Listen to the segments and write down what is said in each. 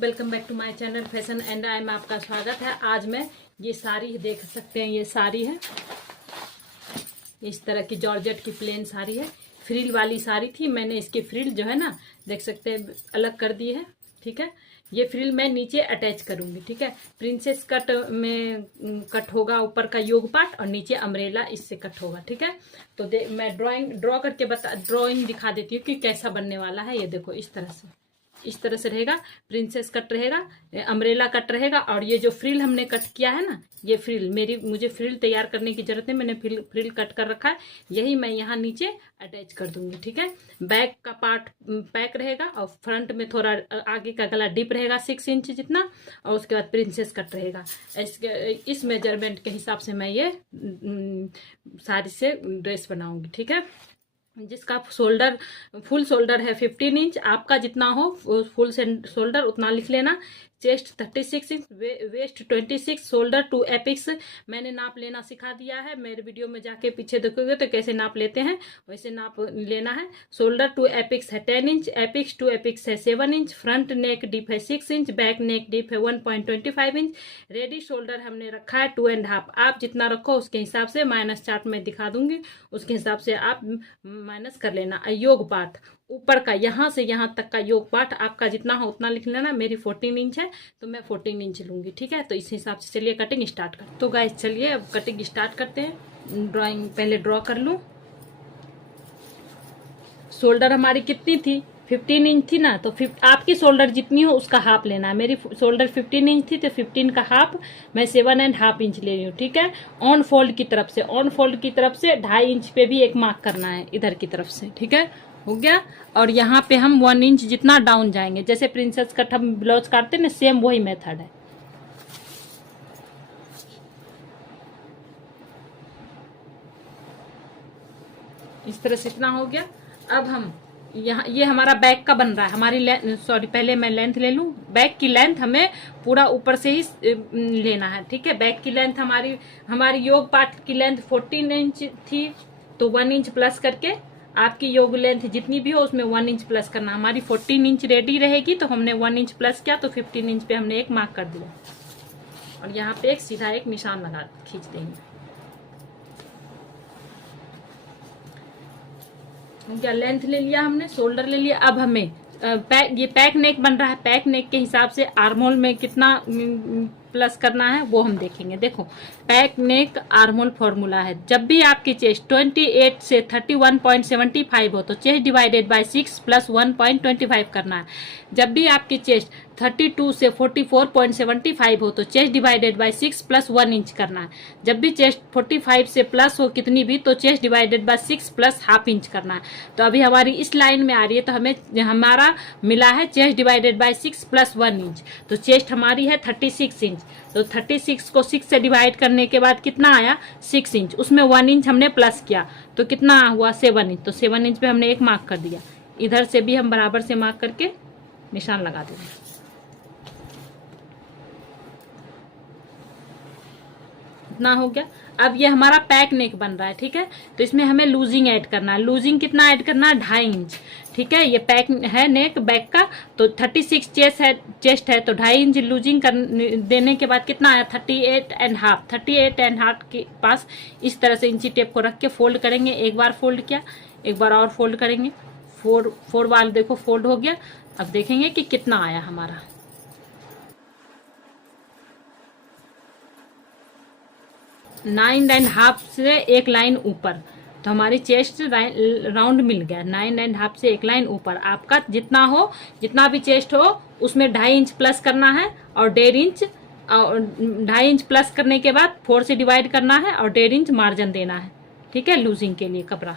Welcome back to my channel fashion and I में आपका स्वागत है। आज मैं ये साड़ी देख सकते हैं, ये साड़ी है, इस तरह की जॉर्जेट की प्लेन साड़ी है। फ्रिल वाली साड़ी थी, मैंने इसकी फ्रिल जो है ना देख सकते हैं अलग कर दी है। ठीक है, ये फ्रिल मैं नीचे अटैच करूंगी। ठीक है, प्रिंसेस कट में कट होगा ऊपर का योग पार्ट और नीचे अम्ब्रेला इससे कट होगा। ठीक है, तो मैं ड्राइंग दिखा देती हूँ कि कैसा बनने वाला है। ये देखो इस तरह से रहेगा, प्रिंसेस कट रहेगा, अम्ब्रेला कट रहेगा। और ये जो फ्रिल हमने कट किया है ना, ये फ्रिल मुझे फ्रिल तैयार करने की जरूरत है, मैंने फ्रिल कट कर रखा है, यही मैं यहाँ नीचे अटैच कर दूंगी। ठीक है, बैक का पार्ट पैक रहेगा और फ्रंट में थोड़ा आगे का गला डीप रहेगा 6 इंच जितना, और उसके बाद प्रिंसेस कट रहेगा। इस मेजरमेंट के हिसाब से मैं ये साड़ी से ड्रेस बनाऊंगी। ठीक है, जिसका फुल शोल्डर है 15 इंच, आपका जितना हो फुल शोल्डर उतना लिख लेना। Chest 36 inch, waist 26, shoulder to apex मैंने नाप लेना सिखा दिया है। मेरे वीडियो में जाके पीछे देखोगे तो कैसे नाप लेते हैं वैसे नाप लेना है। शोल्डर टू एपिक्स है 10 इंच, एपिक्स टू एपिक्स है 7 इंच, फ्रंट नेक डीप है 6 इंच, बैक नेक डीप है 1.25 इंच। रेडी शोल्डर हमने रखा है 2.5। आप जितना रखो उसके हिसाब से माइनस चार्ट में दिखा दूंगी, उसके हिसाब से आप माइनस कर लेना। योग पार्ट ऊपर का यहाँ से यहाँ तक का योग पार्ट आपका जितना हो उतना लिख लेना। मेरी 14 इंच है तो मैं 14 इंच लूंगी। ठीक है, तो इस हिसाब से चलिए कटिंग स्टार्ट कर। तो गाइस चलिए अब कटिंग स्टार्ट करते हैं। ड्राइंग पहले ड्रॉ कर लूं। शोल्डर हमारी कितनी थी, 15 इंच थी ना, तो आपकी शोल्डर जितनी हो उसका हाफ लेना है। मेरी शोल्डर 15 इंच थी तो 15 का हाफ मैं 7.5 इंच ले रही हूँ। ठीक है, ऑन फोल्ड की तरफ से 2.5 इंच पे भी एक मार्क करना है इधर की तरफ से। ठीक है, हो गया। और यहाँ पे हम 1 इंच जितना डाउन जाएंगे, जैसे प्रिंसेस कट हम ब्लाउज काटते हैं ना, सेम वही मेथड है। इस तरह से इतना हो गया। अब हम यहाँ ये हमारा बैक का बन रहा है, हमारी पहले मैं लेंथ ले लूँ। बैक की लेंथ हमें पूरा ऊपर से ही लेना है। ठीक है, बैक की लेंथ हमारी योग पार्ट की लेंथ 14 इंच थी, तो 1 इंच प्लस करके आपकी योग लेंथ जितनी भी हो उसमें 1 इंच प्लस करना। हमारी 14 इंच रेडी रहेगी तो हमने 1 इंच प्लस किया, तो 15 इंच पे हमने एक मार्क कर दिया और यहाँ पे एक सीधा एक निशान लगा खींच देंगे। क्या लेंथ ले लिया हमने, शोल्डर ले लिया। अब हमें ये पैक नेक बन रहा है, पैक नेक के हिसाब से आर्महोल में कितना प्लस करना है वो हम देखेंगे। देखो पैक नेक आर्महोल फॉर्मूला है, जब भी आपकी चेस्ट 28 से 31.75 हो तो चेस्ट डिवाइडेड बाय 6 प्लस 1.25 करना है। जब भी आपकी चेस्ट 32 से 44.75 हो तो chest divided by 6 plus 1 inch करना है। जब भी चेस्ट 45 से प्लस हो कितनी भी तो chest divided by 6 plus half inch करना है। तो अभी हमारी इस लाइन में आ रही है तो हमारा मिला है chest divided by 6 plus 1 inch, तो चेस्ट हमारी है 36 इंच। तो 36 को 6 से डिवाइड करने के बाद कितना आया 6 इंच, उसमें 1 इंच हमने प्लस किया तो कितना हुआ 7 इंच। तो 7 इंच पे हमने एक मार्क कर दिया। इधर से भी हम बराबर से मार्क करके निशान लगा देंगे। इतना हो गया। अब ये हमारा पैक नेक बन रहा है। ठीक है, तो इसमें हमें लूजिंग ऐड करना है। लूजिंग कितना ऐड करना है, 2.5 इंच। ठीक है, ये पैक है नेक बैक का, तो 36 चेस्ट है तो 2.5 इंच लूजिंग देने के बाद कितना आया 38.5 के पास इस तरह से इंची टेप को रख के फोल्ड करेंगे। एक बार फोल्ड किया, एक बार और फोल्ड करेंगे, 4 बार देखो फोल्ड हो गया। अब देखेंगे कि कितना आया हमारा। 9.5 से एक लाइन ऊपर, तो हमारी चेस्ट राउंड मिल गया। 9.5 से एक लाइन ऊपर आपका जितना हो, जितना भी चेस्ट हो उसमें 2.5 इंच प्लस करना है और 1.5 इंच, और 2.5 इंच प्लस करने के बाद 4 से डिवाइड करना है और 1.5 इंच मार्जिन देना है। ठीक है, लूजिंग के लिए कपड़ा।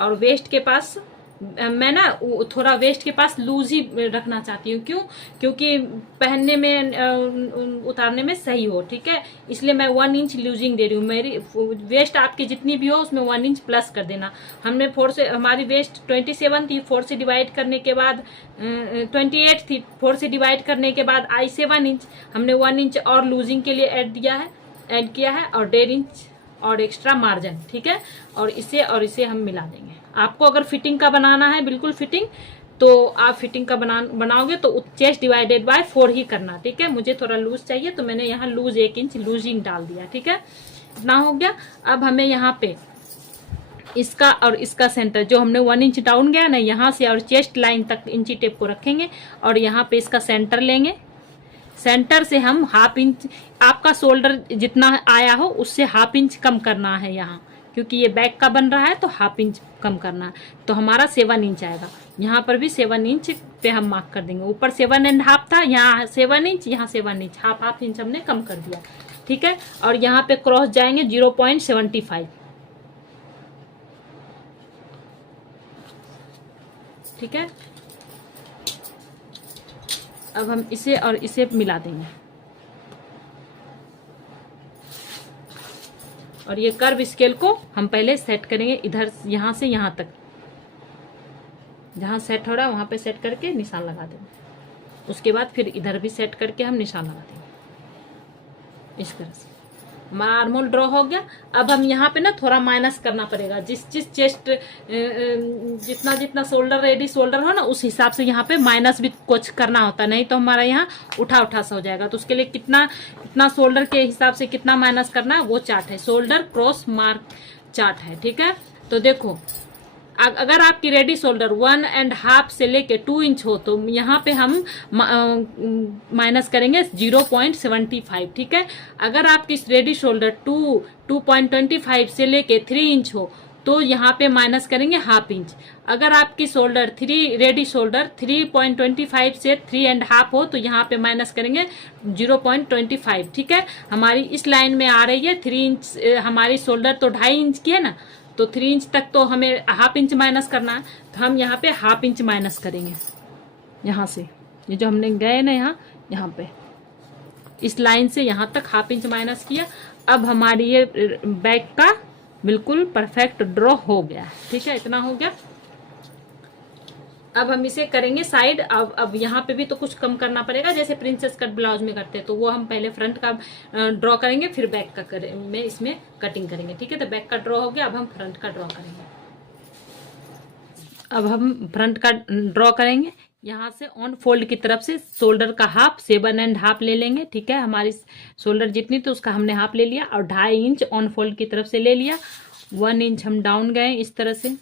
और वेस्ट के पास मैं ना थोड़ा वेस्ट के पास लूज ही रखना चाहती हूँ। क्यों? क्योंकि पहनने में उतारने में सही हो। ठीक है, इसलिए मैं 1 इंच लूजिंग दे रही हूँ। मेरी वेस्ट आपकी जितनी भी हो उसमें 1 इंच प्लस कर देना। हमने 4 से, हमारी वेस्ट 27 थी, 4 से डिवाइड करने के बाद 28 थी, 4 से डिवाइड करने के बाद आई 7 इंच। हमने 1 इंच और लूजिंग के लिए ऐड किया है और 1.5 इंच और एक्स्ट्रा मार्जिन। ठीक है, और इसे हम मिला देंगे। आपको अगर फिटिंग का बनाना है बिल्कुल फिटिंग तो आप फिटिंग का बनाओगे तो चेस्ट डिवाइडेड बाय 4 ही करना, ठीक है। मुझे थोड़ा लूज चाहिए तो मैंने यहाँ लूज 1 इंच लूजिंग डाल दिया, ठीक है। इतना हो गया। अब हमें यहाँ पे इसका और इसका सेंटर जो हमने 1 इंच डाउन गया ना, यहाँ से और चेस्ट लाइन तक इंची टेप को रखेंगे और यहाँ पे इसका सेंटर लेंगे। सेंटर से हम ½ इंच, आपका शोल्डर जितना आया हो उससे ½ इंच कम करना है यहाँ, क्योंकि ये बैक का बन रहा है तो ½ इंच कम करना है। तो हमारा 7 इंच आएगा। यहाँ पर भी 7 इंच पे हम मार्क कर देंगे। ऊपर 7.5 था, यहाँ 7 इंच, यहाँ 7 इंच, ½ इंच हमने कम कर दिया, ठीक है। और यहाँ पे क्रॉस जाएंगे 0.75, ठीक है। अब हम इसे और इसे मिला देंगे और ये कर्व स्केल को हम पहले सेट करेंगे इधर, यहाँ से यहाँ तक, जहाँ सेट हो रहा है वहां पे सेट करके निशान लगा देंगे। उसके बाद फिर इधर भी सेट करके हम निशान लगा देंगे। इस तरह से हमारा आर्मोल ड्रॉ हो गया। अब हम यहाँ पे ना थोड़ा माइनस करना पड़ेगा, जिस चेस्ट जितना जितना शोल्डर रेडी शोल्डर हो ना उस हिसाब से यहाँ पे माइनस भी कुछ करना होता है, नहीं तो हमारा यहाँ उठा सा हो जाएगा। तो उसके लिए कितना शोल्डर के हिसाब से कितना माइनस करना है वो चार्ट है, शोल्डर क्रॉस मार्क चार्ट है, ठीक है। तो देखो अगर आपकी रेडी शोल्डर 1.5 से लेके 2 इंच हो तो यहाँ पे हम माइनस करेंगे 0.75, ठीक है। अगर आपकी रेडी शोल्डर 2.25 से लेके 3 इंच हो तो यहाँ पे माइनस करेंगे ½ इंच। अगर आपकी शोल्डर रेडी शोल्डर 3.25 से 3.5 हो तो यहाँ पे माइनस करेंगे 0.25, ठीक है। हमारी इस लाइन में आ रही है 3 इंच, हमारी शोल्डर तो 2.5 इंच की है ना, तो 3 इंच तक तो हमें ½ इंच माइनस करना है। तो हम यहाँ पे ½ इंच माइनस करेंगे, यहाँ से ये जो हमने गए ना यहाँ पे इस लाइन से यहाँ तक ½ इंच माइनस किया। अब हमारी ये बैक का बिल्कुल परफेक्ट ड्रॉ हो गया, ठीक है। इतना हो गया। अब हम इसे करेंगे साइड। अब यहाँ पे भी तो कुछ कम करना पड़ेगा, जैसे प्रिंसेस कट ब्लाउज में करते हैं, तो वो हम पहले फ्रंट का ड्रॉ करेंगे फिर बैक का में इसमें कटिंग करेंगे, ठीक है। तो बैक का ड्रॉ हो गया, अब हम फ्रंट का ड्रॉ करेंगे। अब हम फ्रंट का ड्रॉ करेंगे। यहाँ से ऑन फोल्ड की तरफ से शोल्डर का ½ 7.5 ले लेंगे, ठीक है। हमारी शोल्डर जितनी तो उसका हमने ½ ले लिया और 2.5 इंच ऑन फोल्ड की तरफ से ले लिया। 1 इंच हम डाउन गए इस तरह से,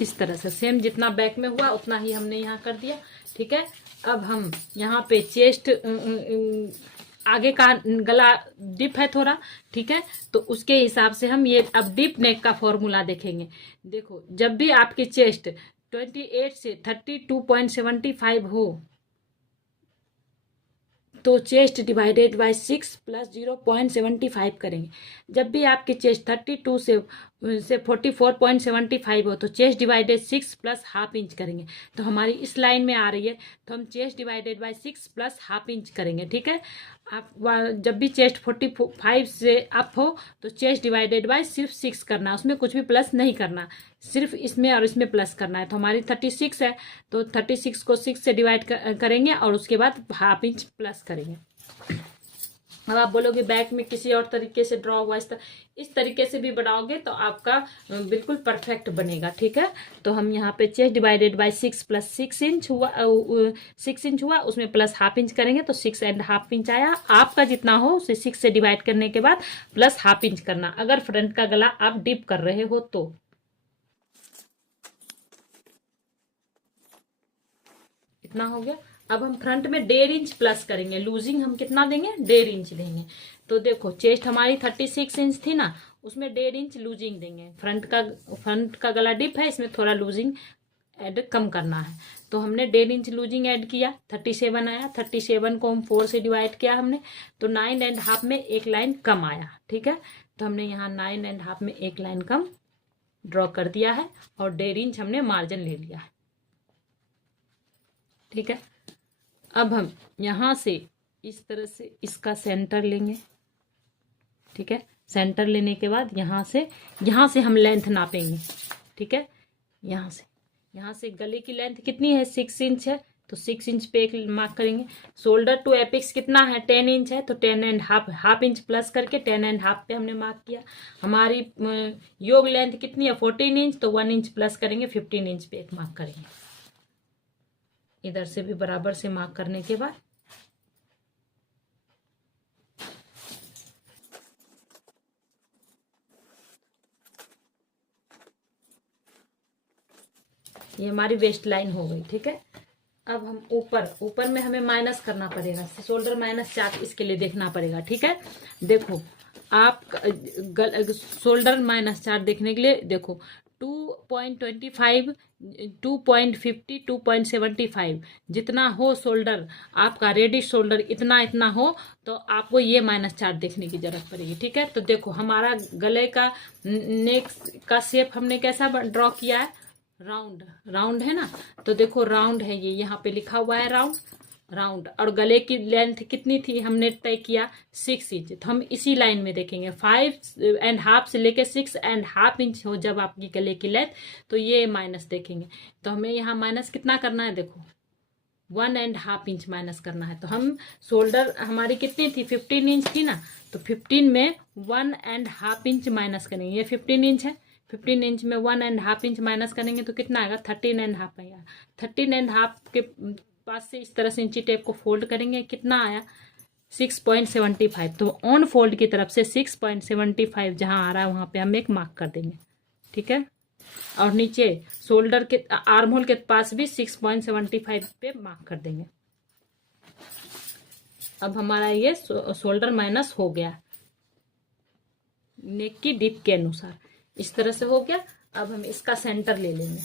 इस तरह से सेम जितना बैक में हुआ उतना ही हमने यहाँ कर दिया, ठीक है। अब हम यहाँ पे चेस्ट आगे का गला डिप है थोड़ा, ठीक है। तो उसके हिसाब से हम ये अब डिप नेक का फॉर्मूला देखेंगे। देखो जब भी आपकी चेस्ट 28 से 32.75 हो तो चेस्ट डिवाइडेड बाय 6 प्लस 0.75 करेंगे। जब भी आपकी चेस्ट 32 से 44.75 हो तो चेस्ट डिवाइडेड 6 प्लस ½ इंच करेंगे। तो हमारी इस लाइन में आ रही है तो हम chest divided by 6 plus ½ inch करेंगे, ठीक है। आप जब भी चेस्ट 45 से अप हो तो चेस्ट डिवाइडेड बाय सिर्फ 6 करना है, उसमें कुछ भी प्लस नहीं करना, सिर्फ इसमें और इसमें प्लस करना है। तो हमारी 36 है तो 36 को 6 से डिवाइड करेंगे और उसके बाद ½ इंच प्लस करेंगे। अब आप बोलोगे बैक में किसी और तरीके से ड्रॉ हुआ, इस तरीके से भी बनाओगे तो आपका बिल्कुल परफेक्ट बनेगा, ठीक है। तो हम यहाँ पे chest divided by 6 plus 6 inch हुआ, 6 इंच हुआ, उसमें प्लस ½ इंच करेंगे तो 6.5 इंच आया। आपका जितना हो उसे 6 से डिवाइड करने के बाद प्लस ½ इंच करना, अगर फ्रंट का गला आप डिप कर रहे हो तो। इतना हो गया। अब हम फ्रंट में 1.5 इंच प्लस करेंगे। लूजिंग हम कितना देंगे? 1.5 इंच देंगे। तो देखो चेस्ट हमारी 36 इंच थी ना, उसमें 1.5 इंच लूजिंग देंगे। फ्रंट का गला डिप है, इसमें थोड़ा लूजिंग ऐड कम करना है। तो हमने 1.5 इंच लूजिंग ऐड किया, 37 आया। 37 को हम 4 से डिवाइड किया हमने तो 9.5 में एक लाइन कम आया, ठीक है। तो हमने यहाँ 9.5 में एक लाइन कम ड्रॉ कर दिया है और 1.5 इंच हमने मार्जिन ले लिया है, ठीक है। अब हम यहाँ से इस तरह से इसका सेंटर लेंगे, ठीक है। सेंटर लेने के बाद यहाँ से हम लेंथ नापेंगे, ठीक है। यहाँ से गले की लेंथ कितनी है? 6 इंच है। तो 6 इंच पे एक मार्क करेंगे। शोल्डर टू एपिक्स कितना है, 10 इंच है, तो 10.5 हाफ इंच प्लस करके 10.5 पे हमने मार्क किया। हमारी योग लेंथ कितनी है, 14 इंच, तो 1 इंच प्लस करेंगे, 15 इंच पे एक मार्क करेंगे। इधर से भी बराबर से मार्क करने के बाद ये हमारी वेस्ट लाइन हो गई। ठीक है, अब हम ऊपर में हमें माइनस करना पड़ेगा, शोल्डर -4 इसके लिए देखना पड़ेगा। ठीक है, देखो आप शोल्डर -4 देखने के लिए देखो 2.25, 2.50, 2.75 जितना हो शोल्डर, आपका रेडिश शोल्डर इतना हो, तो आपको ये -4 देखने की जरूरत पड़ेगी। ठीक है, तो देखो हमारा गले का नेक का शेप हमने कैसा ड्रॉ किया है, राउंड है ना, तो देखो राउंड है, ये यहाँ पे लिखा हुआ है राउंड। और गले की लेंथ कितनी थी हमने तय किया, 6 इंच। तो हम इसी लाइन में देखेंगे 5.5 से लेके 6.5 इंच हो जब आपकी गले की लेंथ, तो ये माइनस देखेंगे। तो हमें यहाँ माइनस कितना करना है, देखो 1.5 इंच माइनस करना है। तो हम शोल्डर हमारी कितनी थी, 15 इंच थी ना, तो 15 में 1.5 इंच माइनस करेंगे। ये 15 इंच है, 15 इंच में 1.5 इंच माइनस करेंगे तो कितना आएगा, 13.5 आएगा। 13.5 के पास से इस तरह से इंची टेप को फोल्ड करेंगे, कितना आया, 6.75। तो ऑन फोल्ड की तरफ से 6.75 जहां आ रहा है वहां पे हम एक मार्क कर देंगे। ठीक है, और नीचे शोल्डर के आर्म होल के पास भी 6.75 पे मार्क कर देंगे। अब हमारा ये शोल्डर माइनस हो गया नेक की डिप के अनुसार, इस तरह से हो गया। अब हम इसका सेंटर ले लेंगे,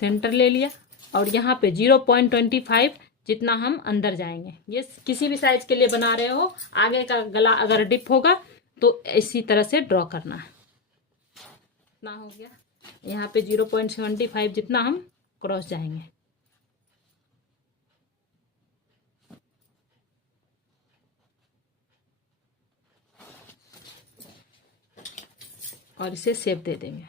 सेंटर ले लिया, और यहाँ पे 0.25 जितना हम अंदर जाएंगे। ये किसी भी साइज के लिए बना रहे हो, आगे का गला अगर डिप होगा तो इसी तरह से ड्रॉ करना है। इतना हो गया, यहाँ पे 0.75 जितना हम क्रॉस जाएंगे। और इसे शेप दे देंगे।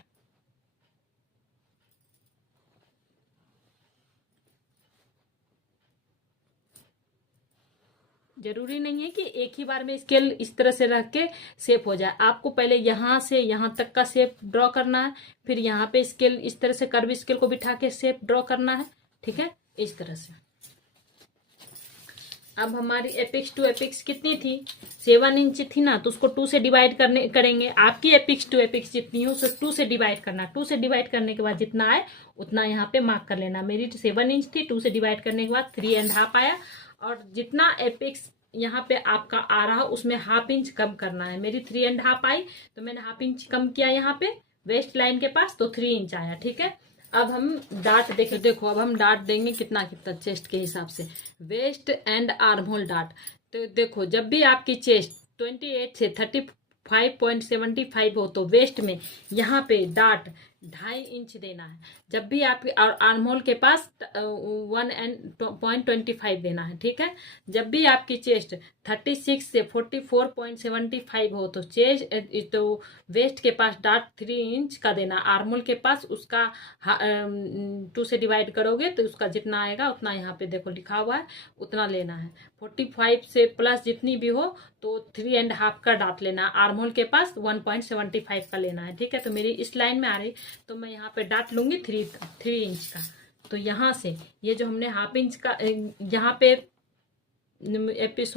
जरूरी नहीं है कि एक ही बार में स्केल इस तरह से रख के शेप हो जाए, आपको पहले यहां से यहां तक का शेप ड्रॉ करना है, फिर यहाँ पे स्केल इस तरह से कर्व स्केल को बिठा के शेप ड्रॉ करना है। ठीक है, इस तरह से। अब हमारी एपिक्स टू एपिक्स कितनी थी, 7 इंच थी ना, तो उसको 2 से डिवाइड करेंगे। आपकी एपिक्स टू एपिक्स जितनी हो उसको 2 से डिवाइड करना। 2 से डिवाइड करने के बाद जितना आए उतना यहाँ पे मार्क कर लेना। मेरी 7 इंच थी, 2 से डिवाइड करने के बाद 3.5 आया, और जितना एपिक्स यहाँ पे आपका आ रहा उसमें ½ इंच कम करना है। मेरी 3.5 आई, तो मैंने ½ इंच कम किया यहाँ पे वेस्ट लाइन के पास, तो 3 इंच आया। ठीक है, अब हम डाट देखो अब हम डाट देंगे कितना चेस्ट के हिसाब से, वेस्ट एंड आर्म होल डाट। तो देखो जब भी आपकी चेस्ट 28 से 35.75 हो, तो वेस्ट में यहाँ पे डाट 2.5 इंच देना है। जब भी आपके आर्म होल के पास 1.25 देना है। ठीक है, जब भी आपकी चेस्ट 36 से 44.75 हो, तो वेस्ट के पास डाट 3 इंच का देना। आर्म होल के पास उसका 2 से डिवाइड करोगे तो उसका जितना आएगा उतना यहाँ पे देखो लिखा हुआ है, उतना लेना है। 45 से प्लस जितनी भी हो तो 3.5 का डाट लेना। आर्म होल के पास 1.75 का लेना है। ठीक है, तो मेरी इस लाइन में आ रही, तो मैं यहाँ पे डाट लूंगी 3 इंच का। तो यहाँ से ये जो हमने ½ इंच का यहाँ पे एपिक्स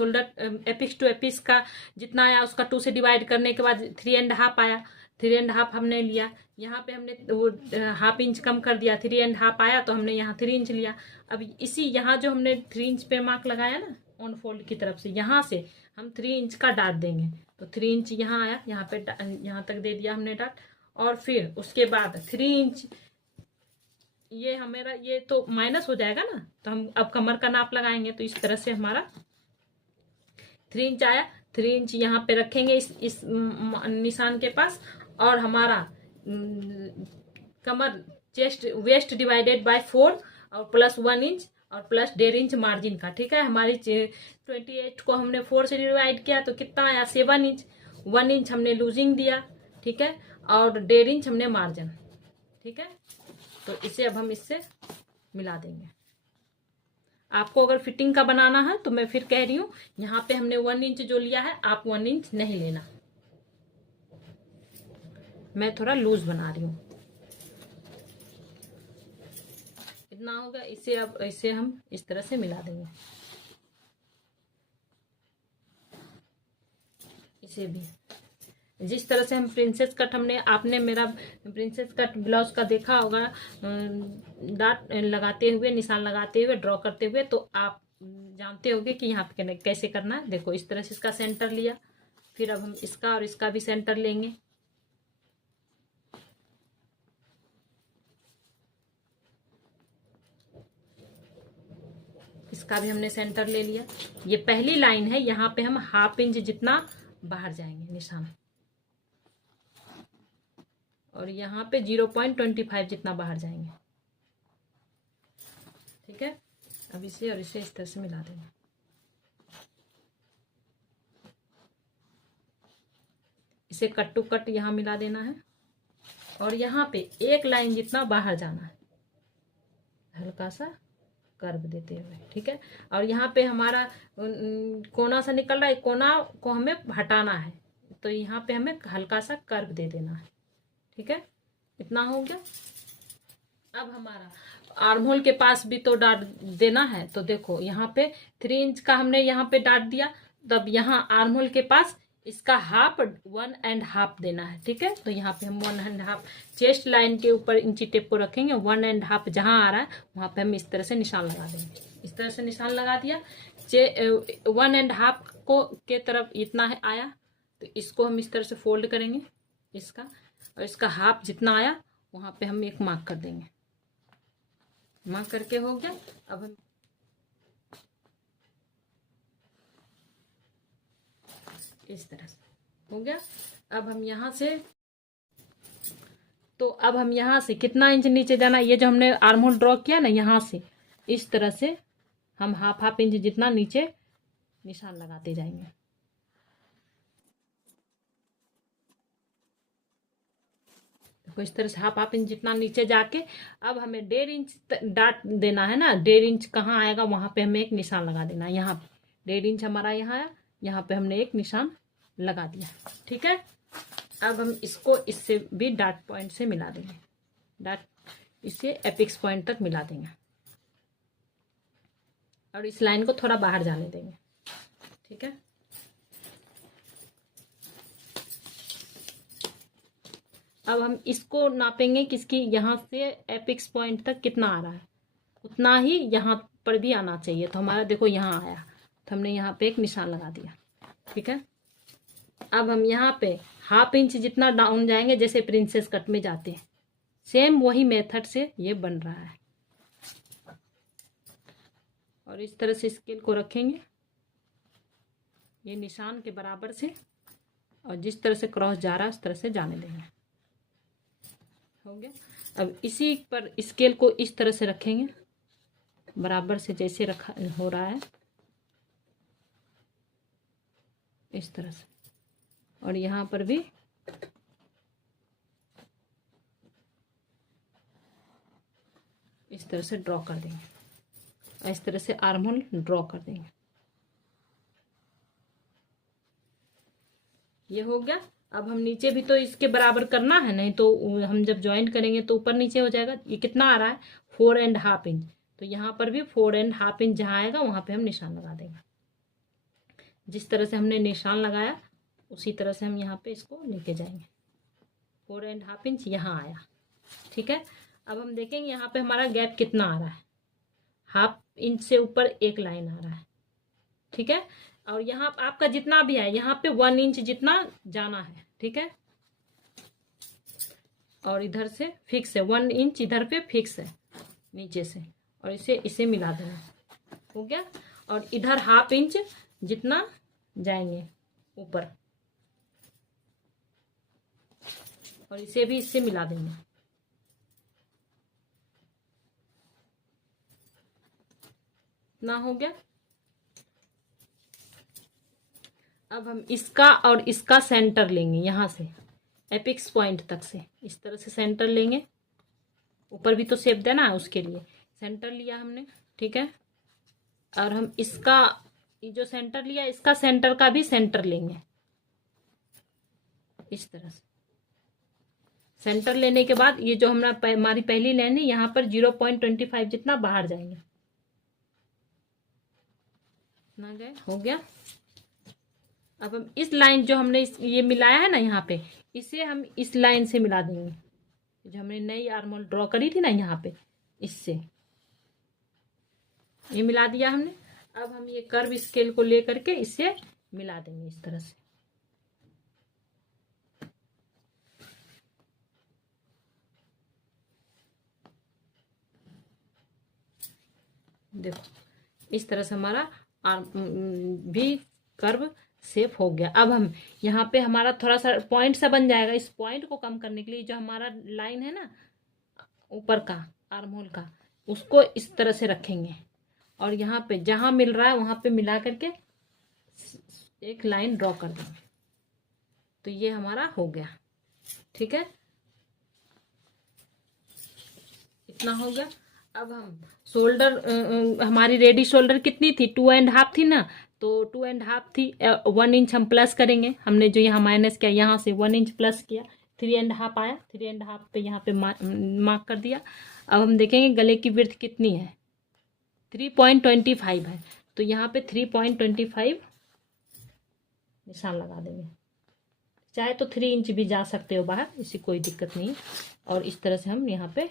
टू एपिक्स का जितना आया उसका 2 से डिवाइड करने के बाद 3.5 आया। 3.5 हमने लिया, यहाँ पे हमने वो ½ इंच कम कर दिया, 3.5 आया, तो हमने यहाँ 3 इंच लिया। अब इसी यहाँ जो हमने 3 इंच पे मार्क लगाया ना ऑन फोल्ड की तरफ से, यहाँ से हम 3 इंच का डाट देंगे। तो 3 इंच यहाँ आया, यहाँ पे यहाँ तक दे दिया हमने डाट, और फिर उसके बाद 3 इंच ये हमारा ये तो माइनस हो जाएगा ना, तो हम अब कमर का नाप लगाएंगे। तो इस तरह से हमारा 3 इंच आया, 3 इंच यहाँ पे रखेंगे इस निशान के पास, और हमारा कमर चेस्ट वेस्ट डिवाइडेड बाय 4 और प्लस 1 इंच और प्लस 1.5 इंच मार्जिन का। ठीक है, हमारी 28 को हमने 4 से डिवाइड किया तो कितना आया, 7 इंच। 1 इंच हमने लूजिंग दिया। ठीक है, और 1.5 इंच हमने मार्जिन। ठीक है, तो इसे अब हम इससे मिला देंगे। आपको अगर फिटिंग का बनाना है तो मैं फिर कह रही हूँ, यहाँ पे हमने 1 इंच जो लिया है, आप 1 इंच नहीं लेना, मैं थोड़ा लूज बना रही हूँ। इतना होगा। इसे अब इसे हम इस तरह से मिला देंगे। इसे भी जिस तरह से हम प्रिंसेस कट, आपने मेरा प्रिंसेस कट ब्लाउज का देखा होगा, डॉट लगाते हुए, निशान लगाते हुए, ड्रॉ करते हुए, तो आप जानते होंगे कि यहाँ पे कैसे करना है। देखो इस तरह से इसका सेंटर लिया, फिर अब हम इसका और इसका भी सेंटर लेंगे। इसका भी हमने सेंटर ले लिया। ये पहली लाइन है, यहाँ पे हम 1/2 इंच जितना बाहर जाएंगे निशान, और यहाँ पे 0.25 जितना बाहर जाएंगे। ठीक है, अब इसे और इसे इस तरह से मिला देंगे। इसे कट टू कट यहाँ मिला देना है, और यहाँ पे 1 लाइन जितना बाहर जाना है, हल्का सा कर्व देते हुए। ठीक है, और यहाँ पे हमारा कोना सा निकल रहा है, कोना को हमें हटाना है, तो यहाँ पे हमें हल्का सा कर्व दे देना है। ठीक है, इतना हो गया। अब हमारा आर्म होल के पास भी तो डाट देना है, तो देखो यहाँ पे 3 इंच का हमने यहाँ पे डाट दिया, तब यहाँ आर्म होल के पास इसका 1.5 देना है। ठीक है, तो यहाँ पे हम 1.5 चेस्ट लाइन के ऊपर इंची टेप को रखेंगे, 1.5 जहाँ आ रहा है वहां पे हम इस तरह से निशान लगा देंगे। इस तरह से निशान लगा दिया। 1.5 को के तरफ इतना है आया, तो इसको हम इस तरह से फोल्ड करेंगे इसका, और इसका हाफ जितना आया वहां पे हम एक मार्क कर देंगे। मार्क करके हो गया। अब हम इस तरह से हो गया। अब हम यहाँ से, तो अब हम यहाँ से कितना इंच नीचे जाना, ये जो हमने आर्म होल ड्रॉ किया ना, यहाँ से इस तरह से हम 1/2 इंच जितना नीचे निशान लगाते जाएंगे। तो इस तरह से 1/2 इंच जितना नीचे जाके, अब हमें 1.5 इंच डाट देना है ना, 1.5 इंच कहाँ आएगा वहां पे हमें एक निशान लगा देना है। यहाँ 1.5 इंच हमारा यहाँ आया, यहाँ पे हमने एक निशान लगा दिया। ठीक है, अब हम इसको इससे भी डाट पॉइंट से मिला देंगे, डाट इसे एपिक्स पॉइंट तक मिला देंगे, और इस लाइन को थोड़ा बाहर जाने देंगे। ठीक है, अब हम इसको नापेंगे कि इसकी यहाँ से एपिक्स पॉइंट तक कितना आ रहा है, उतना ही यहाँ पर भी आना चाहिए। तो हमारा देखो यहाँ आया, तो हमने यहाँ पे एक निशान लगा दिया। ठीक है, अब हम यहाँ पे 1/2 इंच जितना डाउन जाएंगे, जैसे प्रिंसेस कट में जाते हैं, सेम वही मेथड से ये बन रहा है। और इस तरह से स्केल को रखेंगे ये निशान के बराबर से, और जिस तरह से क्रॉस जा रहा है उस तरह से जाने देंगे। हो गया। अब इसी पर स्केल को इस तरह से रखेंगे, बराबर से जैसे रखा हो रहा है इस तरह से, और यहाँ पर भी इस तरह से ड्रॉ कर देंगे, इस तरह से आर्म होल ड्रॉ कर देंगे। ये हो गया। अब हम नीचे भी तो इसके बराबर करना है, नहीं तो हम जब ज्वाइंट करेंगे तो ऊपर नीचे हो जाएगा। ये कितना आ रहा है 4.5 इंच, तो यहाँ पर भी 4.5 इंच जहाँ आएगा वहां पे हम निशान लगा देंगे। जिस तरह से हमने निशान लगाया उसी तरह से हम यहाँ पे इसको लेके जाएंगे। 4.5 इंच यहाँ आया। ठीक है, अब हम देखेंगे यहाँ पे हमारा गैप कितना आ रहा है। 1/2 इंच से ऊपर एक लाइन आ रहा है। ठीक है, और यहाँ आपका जितना भी है यहाँ पे 1 इंच जितना जाना है। ठीक है, और इधर से फिक्स है 1 इंच, इधर पे फिक्स है नीचे से, और इसे मिला देना। हो गया। और इधर 1/2 इंच जितना जाएंगे ऊपर, और इसे भी इससे मिला देंगे। ना हो गया। अब हम इसका और इसका सेंटर लेंगे यहाँ से, एपिक्स पॉइंट तक से इस तरह से सेंटर लेंगे। ऊपर भी तो शेप देना है, उसके लिए सेंटर लिया हमने, ठीक है। और हम इसका ये जो सेंटर लिया, इसका सेंटर का भी सेंटर लेंगे इस तरह से। सेंटर लेने के बाद ये जो हमारी पहली लाइन है, यहाँ पर 0.25 जितना बाहर जाएंगे। ना गए, हो गया। अब हम इस लाइन जो हमने ये मिलाया है ना यहाँ पे, इसे हम इस लाइन से मिला देंगे, जो हमने नई आर्म होल ड्रॉ करी थी ना यहाँ पे, इससे ये मिला दिया हमने। अब हम ये कर्व स्केल को लेकर के इससे मिला देंगे इस तरह से। देखो इस तरह से हमारा भी कर्व शेप हो गया। अब हम यहाँ पे हमारा थोड़ा सा पॉइंट सा बन जाएगा। इस पॉइंट को कम करने के लिए जो हमारा लाइन है ना ऊपर का आर्म होल का, उसको इस तरह से रखेंगे और यहाँ पे जहां मिल रहा है वहां पे मिला करके एक लाइन ड्रॉ कर देंगे। तो ये हमारा हो गया, ठीक है, इतना हो गया। अब हम शोल्डर, हमारी रेडी शोल्डर कितनी थी, 2.5 थी ना, तो 2.5 थी, 1 इंच हम प्लस करेंगे। हमने जो यहाँ माइनस किया, यहाँ से 1 इंच प्लस किया, 3.5 आया, 3.5 पे यहाँ पे मार्क कर दिया। अब हम देखेंगे गले की विड्थ कितनी है, 3.25 है, तो यहाँ पे 3.25 निशान लगा देंगे। चाहे तो 3 इंच भी जा सकते हो बाहर, इसी कोई दिक्कत नहीं। और इस तरह से हम यहाँ पे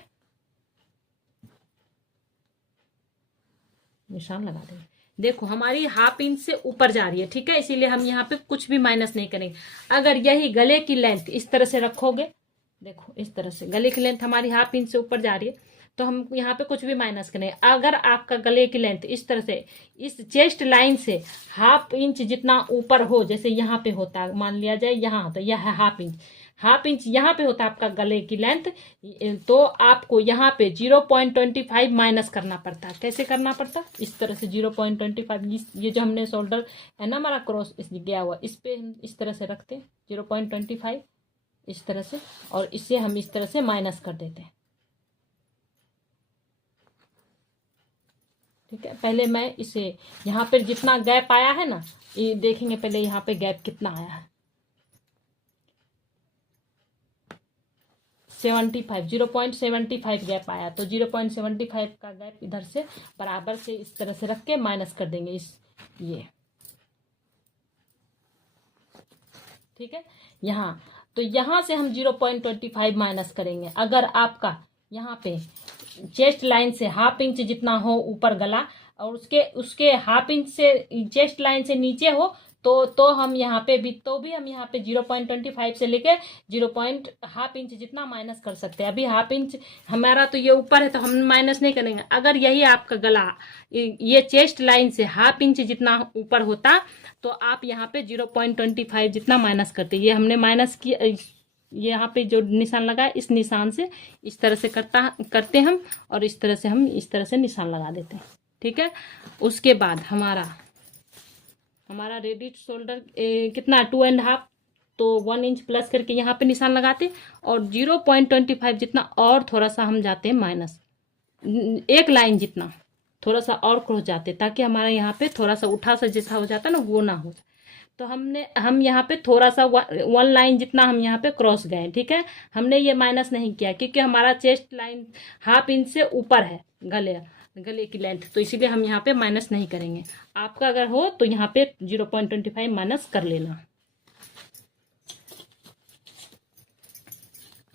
निशान लगा देंगे। देखो हमारी ½ इंच से ऊपर जा रही है, ठीक है, इसीलिए हम यहाँ पे कुछ भी माइनस नहीं करेंगे। अगर यही गले की लेंथ इस तरह से रखोगे, देखो इस तरह से गले की लेंथ हमारी ½ इंच से ऊपर जा रही है, तो हम यहाँ पे कुछ भी माइनस करेंगे। अगर आपका गले की लेंथ इस तरह से इस चेस्ट लाइन से ½ इंच जितना ऊपर हो, जैसे यहाँ पे होता है, मान लिया जाए यहाँ, तो यह है ½ इंच, ½ इंच यहाँ पे होता है आपका गले की लेंथ, तो आपको यहाँ पे 0.25 माइनस करना पड़ता है। कैसे करना पड़ता है, इस तरह से 0.25, ये जो हमने शोल्डर है ना हमारा क्रॉस गया हुआ, इस पे हम इस तरह से रखते हैं 0.25 इस तरह से, और इससे हम इस तरह से माइनस कर देते हैं, ठीक है। पहले मैं इसे यहाँ पर जितना गैप आया है ना, ये देखेंगे पहले यहाँ पे गैप कितना आया है, 0.75 गैप आया, तो 0.75 का गैप इधर से बराबर से इस तरह से रख के माइनस कर देंगे ये, ठीक है। यहाँ तो यहाँ से हम 0.25 माइनस करेंगे। अगर आपका यहाँ पे चेस्ट लाइन से ½ इंच जितना हो ऊपर गला, और उसके ½ इंच से चेस्ट लाइन से नीचे हो, तो हम यहाँ पे भी, तो भी हम यहाँ पे 0.25 से लेके 0.5 इंच जितना माइनस कर सकते हैं। अभी ½ इंच हमारा तो ये ऊपर है, तो हम माइनस नहीं करेंगे। अगर यही आपका गला ये चेस्ट लाइन से ½ इंच जितना ऊपर होता, तो आप यहाँ पे 0.25 जितना माइनस करते। ये हमने माइनस किया, ये यहाँ पे जो निशान लगा है, इस निशान से इस तरह से करते हम, और इस तरह से हम इस तरह से निशान लगा देते हैं, ठीक है। उसके बाद हमारा रेडी शोल्डर कितना 2.5, तो 1 इंच प्लस करके यहाँ पे निशान लगाते, और 0.25 जितना और थोड़ा सा हम जाते हैं माइनस, एक लाइन जितना थोड़ा सा और क्रॉस जाते, ताकि हमारा यहाँ पे थोड़ा सा उठा सा जैसा हो जाता ना, वो ना हो। तो हम यहाँ पे थोड़ा सा 1 लाइन जितना हम यहाँ पे क्रॉस गए, ठीक है। हमने ये माइनस नहीं किया, क्योंकि हमारा चेस्ट लाइन ½ इंच से ऊपर है गले की लेंथ, तो इसीलिए हम यहाँ पे माइनस नहीं करेंगे। आपका अगर हो तो यहाँ पे 0.25 माइनस कर लेना।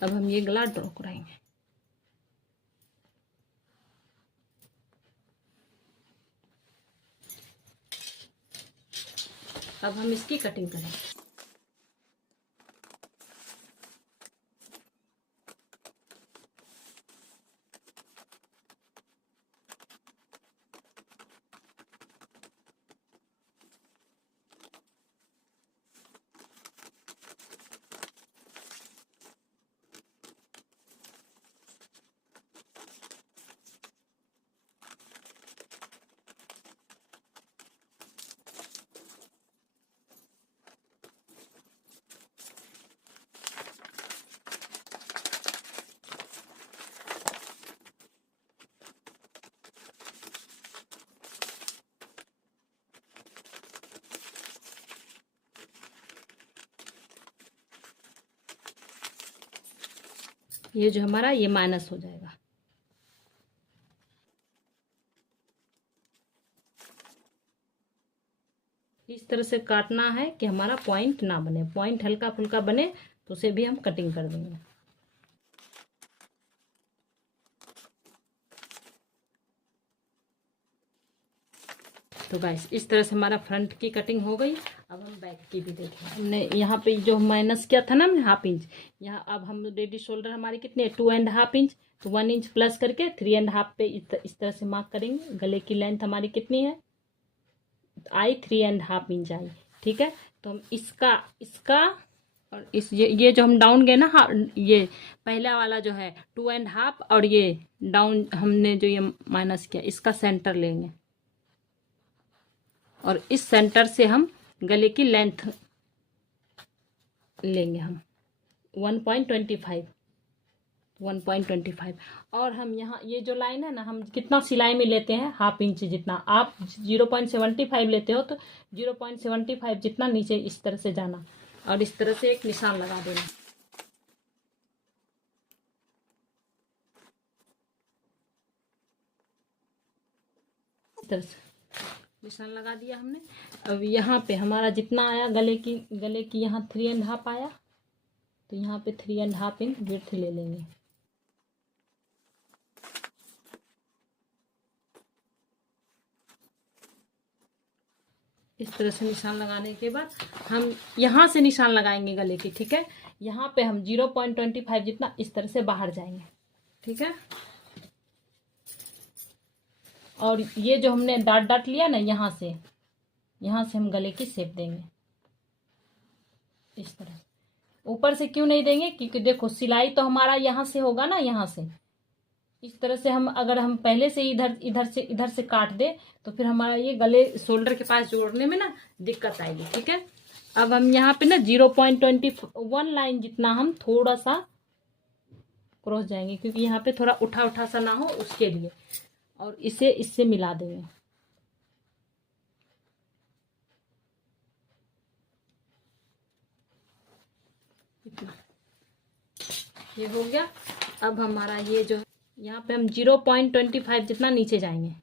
अब हम ये गला ड्रॉ कराएंगे। अब हम इसकी कटिंग करेंगे। ये जो हमारा ये माइनस हो जाएगा। इस तरह से काटना है कि हमारा पॉइंट ना बने, पॉइंट हल्का फुल्का बने तो उसे भी हम कटिंग कर देंगे। तो गाइस इस तरह से हमारा फ्रंट की कटिंग हो गई। अब हम बैक की भी देखें। हमने यहाँ पे जो माइनस किया था ना हमने 1/2 इंच, यहाँ अब हम रेडी शोल्डर हमारे कितने 2.5 इंच, तो 1 इंच प्लस करके 3.5 पे इस तरह से मार्क करेंगे। गले की लेंथ हमारी कितनी है, आई 3.5 इंच आई। ठीक है, तो हम इसका और ये जो हम डाउन गए ना, हाँ ये पहला वाला जो है 2.5 और ये डाउन हमने जो ये माइनस किया इसका सेंटर लेंगे और इस सेंटर से हम गले की लेंथ लेंगे हम 1.25 और हम यहाँ ये जो लाइन है ना, हम कितना सिलाई में लेते हैं 1/2 इंच जितना। आप 0.75 लेते हो तो 0.75 जितना नीचे इस तरह से जाना और इस तरह से एक निशान लगा देना। इस तरह से निशान लगा दिया हमने। अब यहाँ पे हमारा जितना आया गले की यहाँ 3.5 आया, तो यहाँ पे 3.5 इंच विड्थ ले लेंगे। इस तरह से निशान लगाने के बाद हम यहाँ से निशान लगाएंगे गले की। ठीक है, यहाँ पे हम 0.25 जितना इस तरह से बाहर जाएंगे। ठीक है, और ये जो हमने डॉट लिया ना, यहाँ से हम गले की शेप देंगे इस तरह। ऊपर से क्यों नहीं देंगे, क्योंकि देखो सिलाई तो हमारा यहाँ से होगा ना, यहाँ से इस तरह से हम अगर हम पहले से इधर से काट दे तो फिर हमारा ये गले शोल्डर के पास जोड़ने में ना दिक्कत आएगी। ठीक है, अब हम यहाँ पे ना 0.21 लाइन जितना हम थोड़ा सा क्रॉस जाएंगे, क्योंकि यहाँ पे थोड़ा उठा सा ना हो उसके लिए, और इसे इससे मिला देंगे। ये हो गया। अब हमारा ये जो यहाँ पे हम 0.25 जितना नीचे जाएंगे।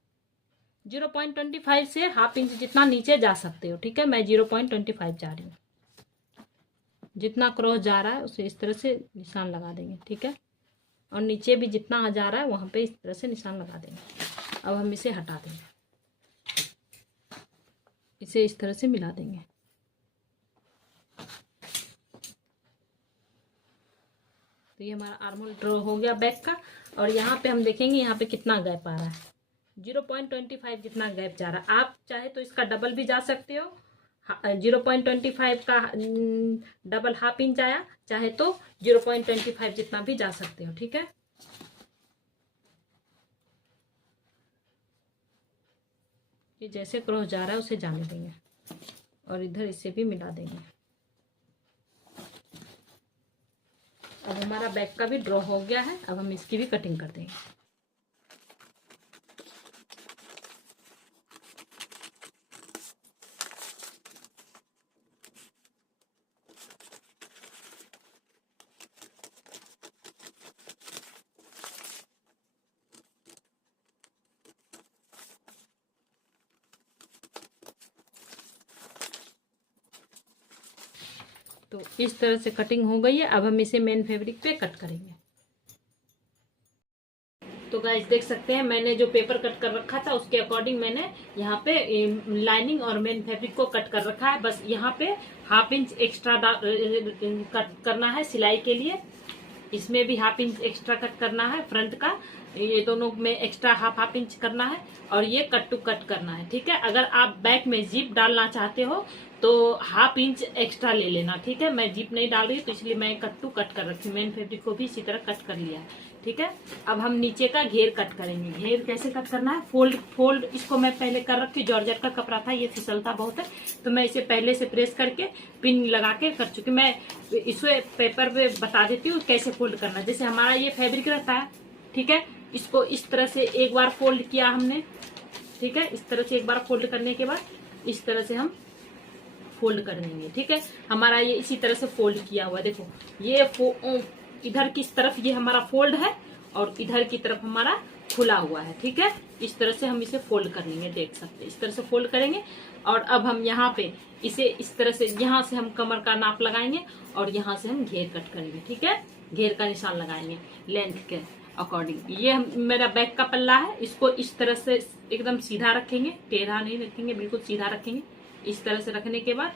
0.25 से 1/2 इंच जितना नीचे जा सकते हो। ठीक है, मैं 0.25 जा रही हूँ। जितना क्रॉस जा रहा है उसे इस तरह से निशान लगा देंगे। ठीक है, और नीचे भी जितना जा रहा है वहां पे इस तरह से निशान लगा देंगे। अब हम इसे हटा देंगे, इसे इस तरह से मिला देंगे। तो ये हमारा आर्महोल ड्रॉ हो गया बैक का। और यहाँ पे हम देखेंगे यहाँ पे कितना गैप आ रहा है, 0.25 जितना गैप जा रहा है। आप चाहे तो इसका डबल भी जा सकते हो, 0.25 का डबल 1/2 इंच आया, चाहे तो 0.25 जितना भी जा सकते हो। ठीक है, ये जैसे क्रॉस जा रहा है उसे जाने देंगे और इधर इसे भी मिला देंगे। अब हमारा बैक का भी ड्रॉ हो गया है। अब हम इसकी भी कटिंग कर देंगे। तो इस तरह से कटिंग हो गई है। अब हम इसे मेन फैब्रिक पे कट करेंगे। तो गाइस देख सकते हैं मैंने जो पेपर कट कर रखा था उसके अकॉर्डिंग मैंने यहाँ पे लाइनिंग और मेन फैब्रिक को कट कर रखा है। बस यहाँ पे 1/2 इंच एक्स्ट्रा कट करना है सिलाई के लिए। इसमें भी 1/2 इंच एक्स्ट्रा कट करना है फ्रंट का, ये दोनों में एक्स्ट्रा 1/2 इंच करना है और ये कट टू कट करना है। ठीक है, अगर आप बैक में जिप डालना चाहते हो तो 1/2 इंच एक्स्ट्रा ले लेना। ठीक है, मैं जिप नहीं डाल रही तो इसलिए मैं कट टू कट कर रखी हूँ। मेन फैब्रिक को भी इसी तरह कट कर लिया है। ठीक है, अब हम नीचे का घेर कट करेंगे। घेर कैसे कट करना है, फोल्ड इसको मैं पहले कर रखी। जॉर्जेट का कपड़ा था, ये फिसलता बहुत है तो मैं इसे पहले से प्रेस करके पिन लगा के कर चुकी। मैं इसे पेपर पे बता देती हूँ कैसे फोल्ड करना। जैसे हमारा ये फैब्रिक रहता है, ठीक है, इसको इस तरह से एक बार फोल्ड किया हमने। ठीक है, इस तरह से एक बार फोल्ड करने के बाद इस तरह से हम फोल्ड कर देंगे। ठीक है, हमारा ये इसी तरह से फोल्ड किया हुआ, देखो ये इधर की तरफ ये हमारा फोल्ड है और इधर की तरफ हमारा खुला हुआ है। ठीक है, इस तरह से हम इसे फोल्ड कर लेंगे, देख सकते हैं इस तरह से फोल्ड करेंगे। और अब हम यहाँ पे इसे इस तरह से, यहाँ से हम कमर का नाप लगाएंगे और यहाँ से हम घेर कट करेंगे। ठीक है, घेर का निशान लगाएंगे लेंथ के अकॉर्डिंग। ये मेरा बैक का पल्ला है, इसको इस तरह से एकदम सीधा रखेंगे, टेढ़ा नहीं रखेंगे, बिल्कुल सीधा रखेंगे। इस तरह से रखने के बाद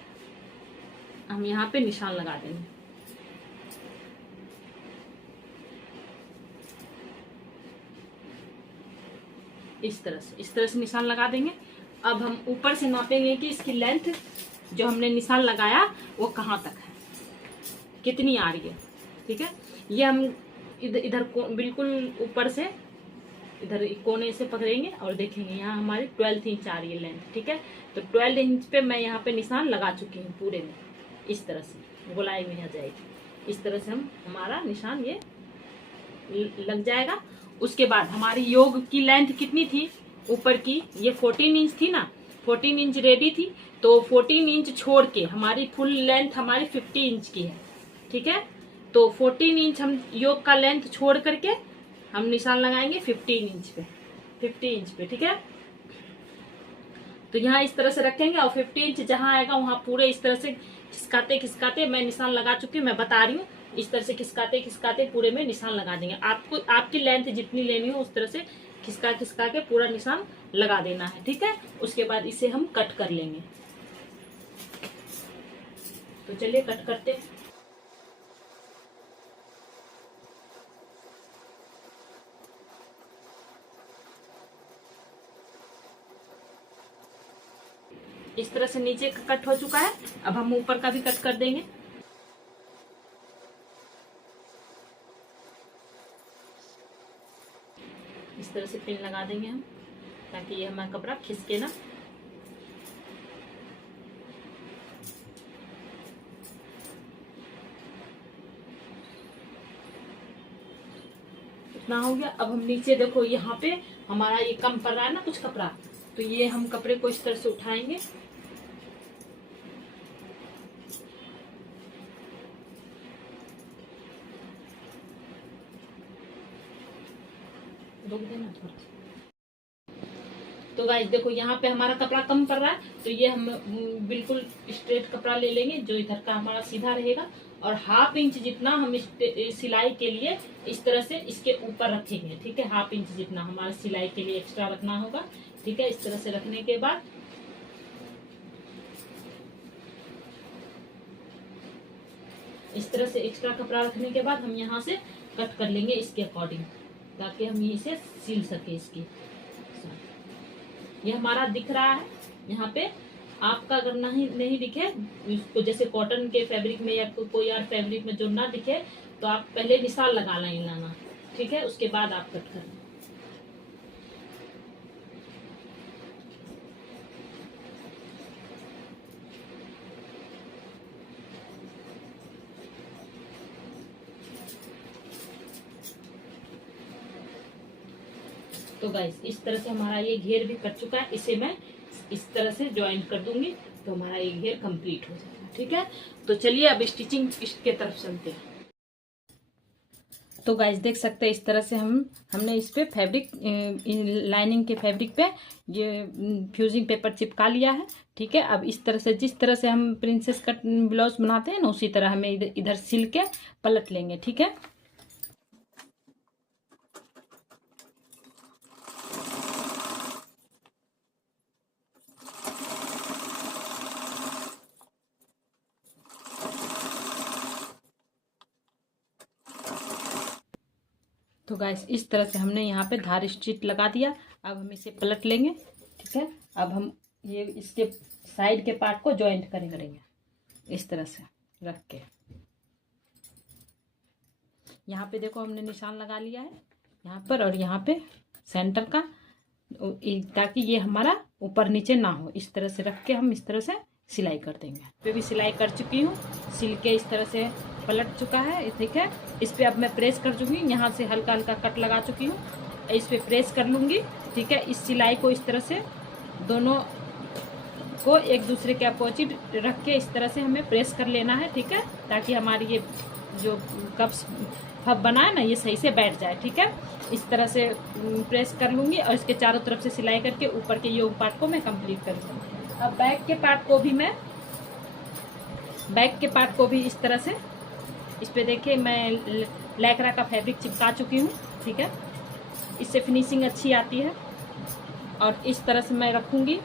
हम यहाँ पे निशान लगा देंगे। इस तरह से निशान लगा देंगे। अब हम ऊपर से नापेंगे कि इसकी लेंथ जो हमने निशान लगाया वो कहाँ तक है, कितनी आ रही है। ठीक है, ये हम इधर बिल्कुल ऊपर से इधर कोने से पकड़ेंगे और देखेंगे यहाँ हमारी 12 इंच आ रही है लेंथ। ठीक है, तो 12 इंच पे मैं यहाँ पे निशान लगा चुकी हूँ पूरे में। इस तरह से गोलाई में आ जाएगी, इस तरह से हमारा निशान ये लग जाएगा। उसके बाद हमारी योग की लेंथ कितनी थी ऊपर की, ये 14 इंच थी ना, 14 इंच रेडी थी। तो 14 इंच छोड़ के हमारी फुल लेंथ हमारी 50 इंच की है। ठीक है, तो 14 इंच हम योग का लेंथ छोड़ करके हम निशान लगाएंगे 15 इंच पे, 50 इंच पे। ठीक है, तो यहाँ इस तरह से रखेंगे और 50 इंच जहां आएगा वहां पूरे इस तरह से खिसकाते खिसकाते, मैं निशान लगा चुकी हूँ, मैं बता रही हूँ, इस तरह से खिसकाते खिसकाते पूरे में निशान लगा देंगे। आपको आपकी लेंथ जितनी लेनी हो उस तरह से खिसका खिसका के पूरा निशान लगा देना है। ठीक है, उसके बाद इसे हम कट कर लेंगे। तो चलिए कट करते हैं। इस तरह से नीचे का कट हो चुका है, अब हम ऊपर का भी कट कर देंगे। इस तरह से पिन लगा देंगे हम, ताकि ये हमारा कपड़ा खिसके ना। इतना हो गया। अब हम नीचे देखो, यहाँ पे हमारा ये कम पड़ रहा है ना कुछ कपड़ा, तो ये हम कपड़े को इस तरह से उठाएंगे। रोक देना थोड़ा। तो गाइस देखो, यहाँ पे हमारा कपड़ा कम पड़ रहा है, तो ये हम बिल्कुल स्ट्रेट कपड़ा ले लेंगे जो इधर का हमारा सीधा रहेगा, और 1/2 इंच जितना हम सिलाई के लिए इस तरह से इसके ऊपर रखेंगे। ठीक है, 1/2 इंच जितना हमारा सिलाई के लिए एक्स्ट्रा रखना होगा। ठीक है, इस तरह से रखने के बाद इस तरह से एक्स्ट्रा कपड़ा रखने के बाद हम यहाँ से कट कर लेंगे इसके अकॉर्डिंग, ताकि हम यहीं से सिल सके इसकी। ये हमारा दिख रहा है यहाँ पे। आपका अगर नहीं दिखे, इसको जैसे कॉटन के फैब्रिक में या कोई और फैब्रिक में जो ना दिखे, तो आप पहले निशान लगा लाना। ठीक है, उसके बाद आप कट करना। तो गाइस इस तरह से हमारा ये घेर भी कट चुका है, इसे मैं इस तरह से ज्वाइन कर दूंगी तो हमारा ये घेर कंप्लीट हो जाएगा। ठीक है, तो चलिए अब स्टिचिंग इसके तरफ चलते हैं। तो गाइस देख सकते हैं इस तरह से हमने इस पे फैब्रिक, लाइनिंग के फैब्रिक पे ये फ्यूजिंग पेपर चिपका लिया है। ठीक है, अब इस तरह से, जिस तरह से हम प्रिंसेस कट ब्लाउज बनाते हैं ना, उसी तरह हमें इधर सिल के पलट लेंगे। ठीक है, तो गाइस इस तरह से हमने यहाँ पे धार स्टिच लगा दिया। अब हम इसे पलट लेंगे। ठीक है, अब हम ये इसके साइड के पार्ट को जॉइंट करेंगे इस तरह से रख के। यहाँ पे देखो हमने निशान लगा लिया है यहाँ पर और यहाँ पे सेंटर का, ताकि ये हमारा ऊपर नीचे ना हो। इस तरह से रख के हम इस तरह से सिलाई कर देंगे। पे भी सिलाई कर चुकी हूँ, सिल के इस तरह से पलट चुका है। ठीक है, इस पे अब मैं प्रेस कर चुकी हूँ, यहाँ से हल्का हल्का कट लगा चुकी हूँ, इस पे प्रेस कर लूँगी। ठीक है, इस सिलाई को इस तरह से दोनों को एक दूसरे के अपोजिट रख के इस तरह से हमें प्रेस कर लेना है। ठीक है, ताकि हमारी ये जो कप्स फब बना है ना ये सही से बैठ जाए। ठीक है, इस तरह से प्रेस कर लूँगी और इसके चारों तरफ से सिलाई करके ऊपर के योग पार्ट को मैं कंप्लीट कर लूँगी। अब बैक के पार्ट को भी इस तरह से, इस पे देखिए मैं लैक्रा का फैब्रिक चिपका चुकी हूँ। ठीक है, इससे फिनिशिंग अच्छी आती है। और इस तरह से मैं रखूँगी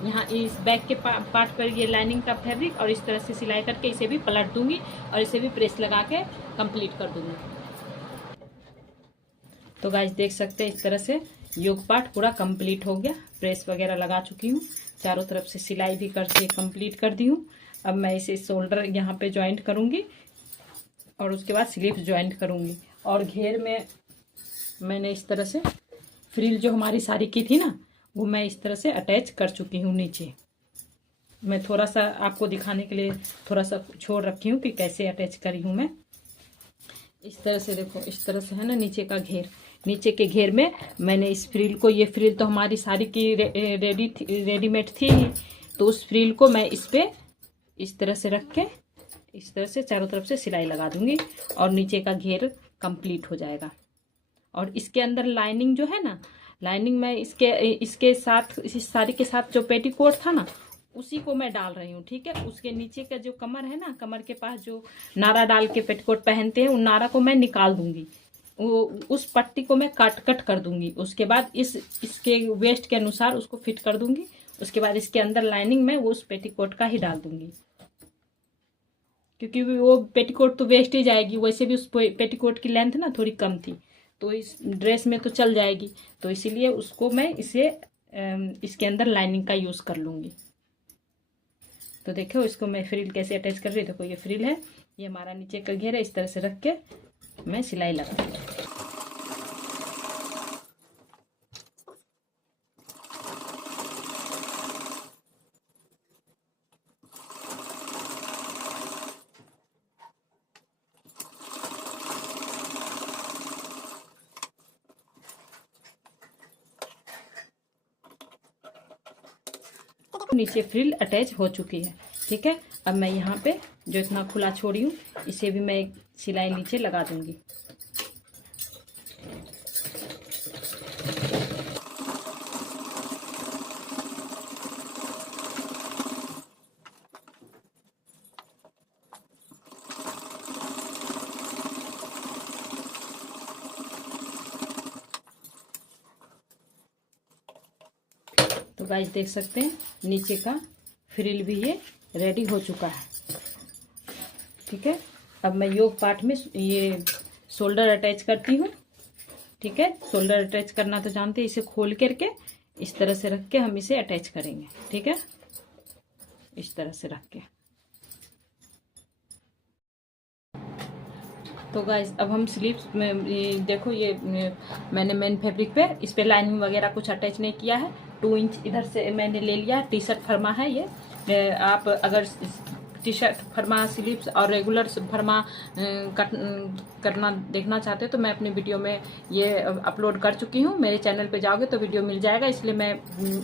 यहाँ इस बैक के पार्ट पर ये लाइनिंग का फैब्रिक, और इस तरह से सिलाई करके इसे भी पलट दूंगी और इसे भी प्रेस लगा के कंप्लीट कर दूंगी। तो गाइस देख सकते हैं इस तरह से योग पार्ट पूरा कंप्लीट हो गया। प्रेस वगैरह लगा चुकी हूँ, चारों तरफ से सिलाई भी करके कंप्लीट कर दी हूँ। अब मैं इसे शोल्डर यहाँ पे ज्वाइंट करूँगी और उसके बाद स्लीव्स ज्वाइंट करूँगी। और घेर में मैंने इस तरह से फ्रिल जो हमारी साड़ी की थी ना, वो मैं इस तरह से अटैच कर चुकी हूँ नीचे। मैं थोड़ा सा आपको दिखाने के लिए थोड़ा सा छोड़ रखी हूँ कि कैसे अटैच करी हूँ मैं। इस तरह से देखो, इस तरह से है ना नीचे का घेर। नीचे के घेर में मैंने इस फ्रिल को, ये फ्रिल तो हमारी साड़ी की रेडीमेड थी, तो उस फ्रिल को मैं इस पे इस तरह से रख के इस तरह से चारों तरफ से सिलाई लगा दूंगी और नीचे का घेर कंप्लीट हो जाएगा। और इसके अंदर लाइनिंग जो है ना, लाइनिंग मैं इसके साथ, इस साड़ी के साथ जो पेटीकोट था ना, उसी को मैं डाल रही हूँ। ठीक है, उसके नीचे का जो कमर है ना, कमर के पास जो नारा डाल के पेटीकोट पहनते हैं, उन नारा को मैं निकाल दूंगी। वो उस पट्टी को मैं कट कर दूंगी। उसके बाद इसके वेस्ट के अनुसार उसको फिट कर दूंगी। उसके बाद इसके अंदर लाइनिंग में वो उस पेटीकोट का ही डाल दूंगी, क्योंकि वो पेटीकोट तो वेस्ट ही जाएगी। वैसे भी उस पेटीकोट की लेंथ ना थोड़ी कम थी, तो इस ड्रेस में तो चल जाएगी, तो इसीलिए उसको मैं इसके अंदर लाइनिंग का यूज़ कर लूँगी। तो देखो इसको मैं फ्रिल कैसे अटैच कर रही हूँ। देखो ये फ्रिल है, ये हमारा नीचे का घेर है, इस तरह से रख के मैं सिलाई लगा दूँगी। नीचे फ्रिल अटैच हो चुकी है। ठीक है, अब मैं यहाँ पे जो इतना खुला छोड़ी हूँ, इसे भी मैं एक सिलाई नीचे लगा दूंगी। तो गाइस देख सकते हैं नीचे का फ्रिल भी ये रेडी हो चुका है। ठीक है, अब मैं योग पार्ट में ये शोल्डर अटैच करती हूँ। ठीक है, शोल्डर अटैच करना तो जानते हैं, इसे खोल करके इस तरह से रख के हम इसे अटैच करेंगे। ठीक है, इस तरह से रख के। तो गाइस अब हम स्लीव्स में देखो, ये मैंने मेन फैब्रिक पे इस पे लाइनिंग वगैरह कुछ अटैच नहीं किया है। 2 इंच इधर से मैंने ले लिया। टी शर्ट फरमा है ये। आप अगर टी शर्ट फरमा, स्लीव्स और रेगुलर फरमा करना देखना चाहते हो तो मैं अपनी वीडियो में ये अपलोड कर चुकी हूँ। मेरे चैनल पे जाओगे तो वीडियो मिल जाएगा, इसलिए मैं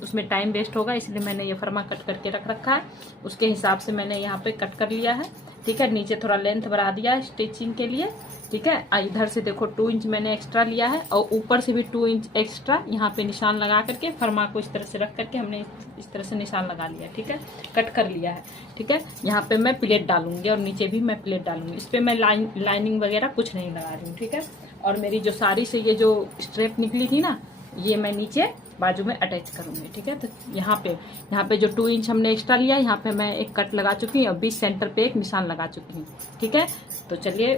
उसमें टाइम वेस्ट होगा, इसलिए मैंने ये फरमा कट करके रख रखा है। उसके हिसाब से मैंने यहाँ पे कट कर लिया है। ठीक है, नीचे थोड़ा लेंथ बढ़ा दिया है स्टिचिंग के लिए। ठीक है, इधर से देखो 2 इंच मैंने एक्स्ट्रा लिया है और ऊपर से भी 2 इंच एक्स्ट्रा यहाँ पे निशान लगा करके फरमा को इस तरह से रख करके हमने इस तरह से निशान लगा लिया। ठीक है, कट कर लिया है। ठीक है, यहाँ पे मैं प्लेट डालूंगी और नीचे भी मैं प्लेट डालूंगी। इस पे मैं लाइनिंग वगैरह कुछ नहीं लगा रही हूँ। ठीक है, और मेरी जो साड़ी से ये जो स्ट्रेप निकली थी ना, ये मैं नीचे बाजू में अटैच करूंगी। ठीक है, तो यहाँ पे जो 2 इंच हमने एक्स्ट्रा लिया, यहाँ पे मैं एक कट लगा चुकी हूँ और बीच सेंटर पे एक निशान लगा चुकी हूँ। ठीक है, तो चलिए,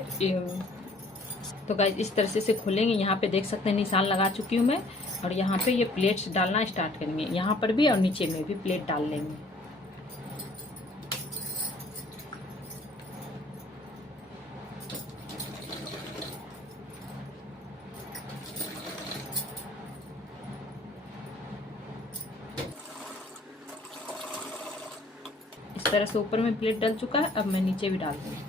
तो गाइस इस तरह से खोलेंगे। यहाँ पे देख सकते हैं निशान लगा चुकी हूँ मैं, और यहाँ पे ये प्लेट्स डालना स्टार्ट करेंगे। यहाँ पर भी और नीचे में भी प्लेट डाल लेंगे। इस तरह से ऊपर में प्लेट डल चुका है, अब मैं नीचे भी डाल दूंगी।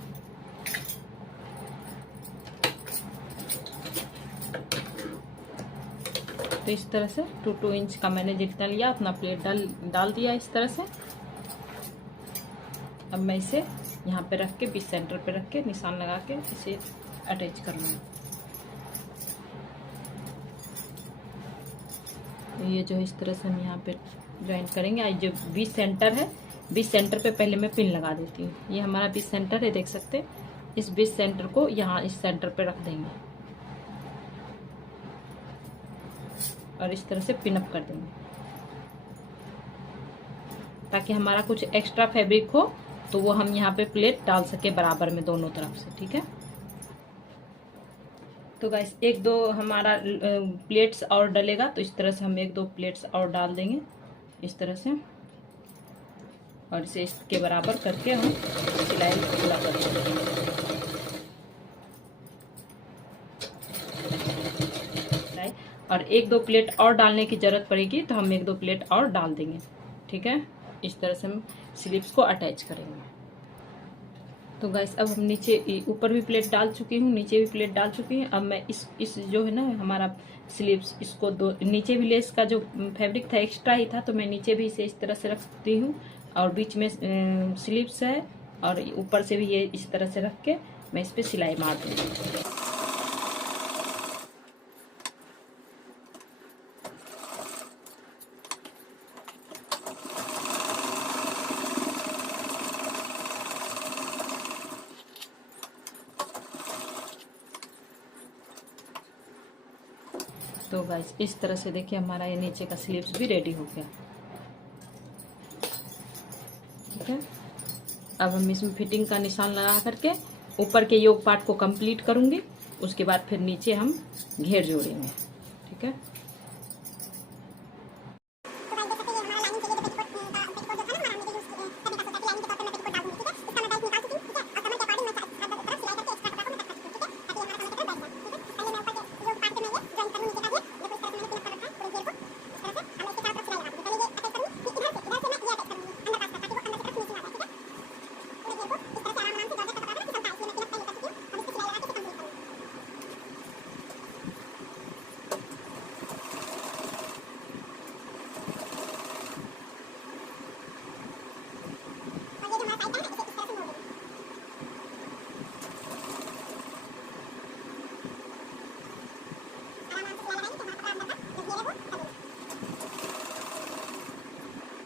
तो इस तरह से 2 इंच का मैंने जितना लिया अपना प्लेट डाल दिया इस तरह से। अब मैं इसे यहाँ पे रख के बीच सेंटर पे रख के निशान लगा के इसे अटैच करना है। तो ये जो है इस तरह से हम यहाँ पे ज्वाइन करेंगे। आज जो बीच सेंटर है, बीच सेंटर पे पहले मैं पिन लगा देती हूँ। ये हमारा बीच सेंटर है, देख सकते हैं। इस बीच सेंटर को यहाँ इस सेंटर पे रख देंगे और इस तरह से पिन अप कर देंगे, ताकि हमारा कुछ एक्स्ट्रा फैब्रिक हो तो वो हम यहाँ पे प्लेट डाल सके बराबर में दोनों तरफ से। ठीक है, तो गाइस एक दो हमारा प्लेट्स और डलेगा, तो इस तरह से हम एक दो प्लेट्स और डाल देंगे इस तरह से, और इसे इसके बराबर करके हम सिलाई पूरा कर देंगे। और एक दो प्लेट और डालने की जरूरत पड़ेगी तो हम एक दो प्लेट और डाल देंगे। ठीक है, इस तरह से हम स्लीव्स को अटैच करेंगे। तो गाइस अब हम नीचे ऊपर भी प्लेट डाल चुकी हूँ, नीचे भी प्लेट डाल चुकी हूँ। अब मैं इस जो है ना हमारा स्लीव्स, इसको दो नीचे भी लेस का जो फैब्रिक था एक्स्ट्रा ही था, तो मैं नीचे भी इसे इस तरह से रखती हूँ और बीच में स्लीव्स है और ऊपर से भी ये इस तरह से रख के मैं इस पर सिलाई मार दूँगी। तो गाइस इस तरह से देखिए हमारा ये नीचे का स्लीव्स भी रेडी हो गया। ठीक है, अब हम इसमें फिटिंग का निशान लगा करके ऊपर के योग पार्ट को कंप्लीट करूंगी, उसके बाद फिर नीचे हम घेर जोड़ेंगे। ठीक है,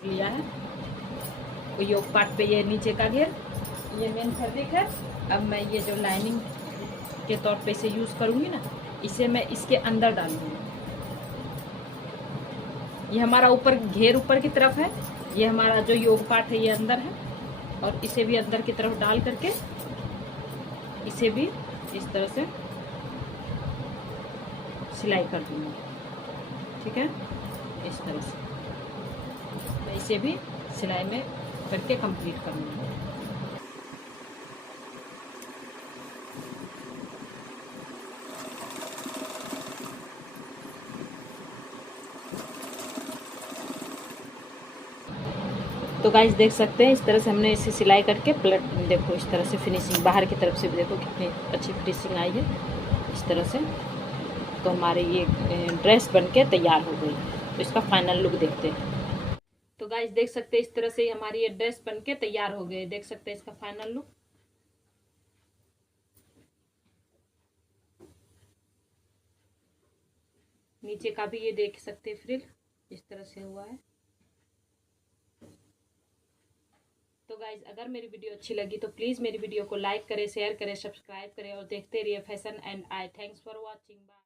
लिया है वो योग पार्ट पे, ये नीचे का घेर, ये मेन फैब्रिक है। अब मैं ये जो लाइनिंग के तौर पे इसे यूज करूंगी ना, इसे मैं इसके अंदर डालूंगी। ये हमारा ऊपर घेर ऊपर की तरफ है, ये हमारा जो योग पार्ट है ये अंदर है, और इसे भी अंदर की तरफ डाल करके इसे भी इस तरह से सिलाई कर दूंगी। ठीक है, इस तरह से मैं इसे भी सिलाई में करके कंप्लीट करूंगी। तो गाइस देख सकते हैं इस तरह से हमने इसे सिलाई करके प्लेट, देखो इस तरह से फिनिशिंग बाहर की तरफ से भी देखो कितनी अच्छी फिनिशिंग आई है इस तरह से। तो हमारे ये ड्रेस बनके तैयार हो गई। तो इसका फाइनल लुक देखते हैं। तो गाइस देख सकते हैं इस तरह से हमारी ये ड्रेस बनके तैयार हो गई। देख सकते हैं इसका फाइनल लुक। नीचे का भी ये देख सकते हैं फ्रिल इस तरह से हुआ है। तो गाइज अगर मेरी वीडियो अच्छी लगी तो प्लीज़ मेरी वीडियो को लाइक करें, शेयर करें, सब्सक्राइब करें और देखते रहिए fashion and I. Thanks for watching. Bye.